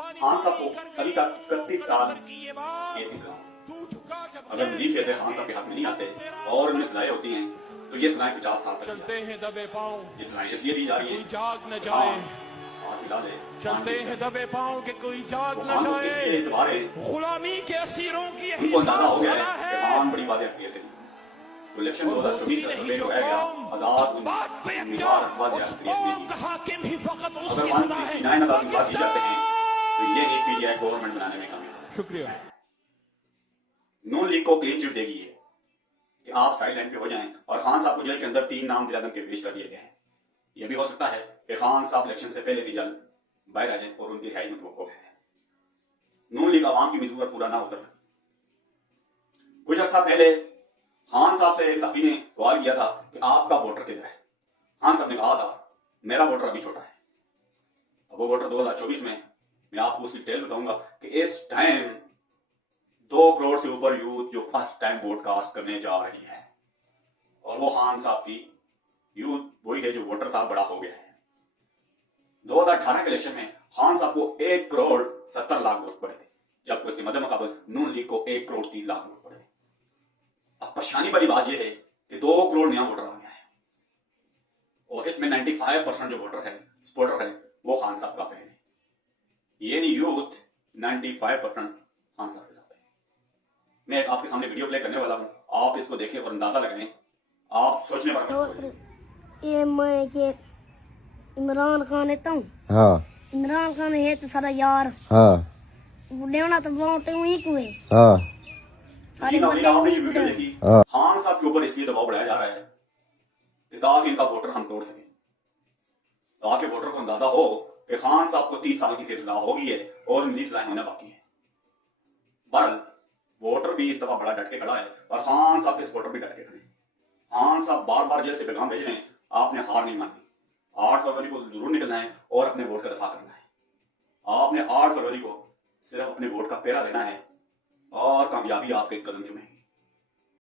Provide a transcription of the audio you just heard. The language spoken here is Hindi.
खान साहब को अभी तक 31 साल कैद की सजा। अगर मजीद फैसले खान साहब के हाथ में नहीं आते और उनमें सजाएं होती हैं तो ये सजाएं 50 साल तक दी जा सकती। ये सजाएं इसलिए दी जा रही है चलते हैं दबे पाँव के कोई जाग न जाए, गुलामी के असीरों की उनको अंदाजा हो गया है कि खान बड़ी बातें अखियत से तो इलेक्शन 2024 का सर्वे जो है आजाद उम्मीदवार अगर 169 आजाद उम्मीदवार जीत जाते हैं तो ये एक पीटीआई गवर्नमेंट बनाने में कामयाब। शुक्रिया। नून लीग को क्लीन चिट देगी ये कि आप साइलेंट पे हो जाएं और खान साहब को जेल के अंदर 3 नाम दिलादम के पेश कर दिए गए हैं। यह भी हो सकता है कि खान साहब इलेक्शन से पहले भी जल्द बाहर आ जाए और उनकी रिहाई मुतवक्को है। नून लीग आवाम की उम्मीदों पर पूरा ना उतर सकी। कुछ अर्सा पहले खान साहब से एक साथी ने सवाल किया था कि आपका वोटर किधर है। खान साहब ने कहा था मेरा वोटर अभी छोटा है। अब वो वोटर 2024 में मैं आपको उसकी डिटेल बताऊंगा कि इस टाइम 2 करोड़ से ऊपर यूथ जो फर्स्ट टाइम वोट कास्ट करने जा रही है और वो खान साहब की यूथ वही है जो वोटर साहब बड़ा हो गया है। 2018 के इलेक्शन में खान साहब को 1 करोड़ 70 लाख वोट पड़े थे जबकि उसके मध्य मुकाबले नून लीग को 1 करोड़ 30 लाख वोट पड़े थे। अब परेशानी वाली बात यह है कि 2 करोड़ नया वोटर आ गया है और इसमें 95% जो वोटर है सपोर्टर है वो खान साहब का है। ये नहीं यूथ 95% खान साहब के साथ है। मैं आपके सामने वीडियो प्ले करने वाला हूं, आप इसको देखें और अंदाजा लगाएं। आप सोचने पर ये मैं ये इमरान खान है हाँ इमरान खान है तो सारा यार हाँ बुढ़ेवना तो वोट वही को है हाँ सारे बंदे आपने ये वही वीडियो को देखी हाँ। खान साहब के ऊपर इसलिए दबाव बढ़ाया जा रहा है कि ताकि इनका वोटर हम तोड़ सके, ताकि वोटर को अंदाजा हो कि खान साहब को 30 साल की सजा होगी है और मजीद सजाएं होने बाकी है। बहरहाल वोटर भी इस दफा बड़ा डट के खड़ा है और खान साहब के सपोर्टर भी डट के खड़े हैं। खान साहब बार बार जेल से पैगाम भेज रहे हैं, आपने हार नहीं मानी। 8 फरवरी को जरूर निकलना है और अपने वोट का दफा करना है। आपने 8 फरवरी को सिर्फ अपने वोट का पहरा देना है और कामयाबी आपके कदम चूमेगी।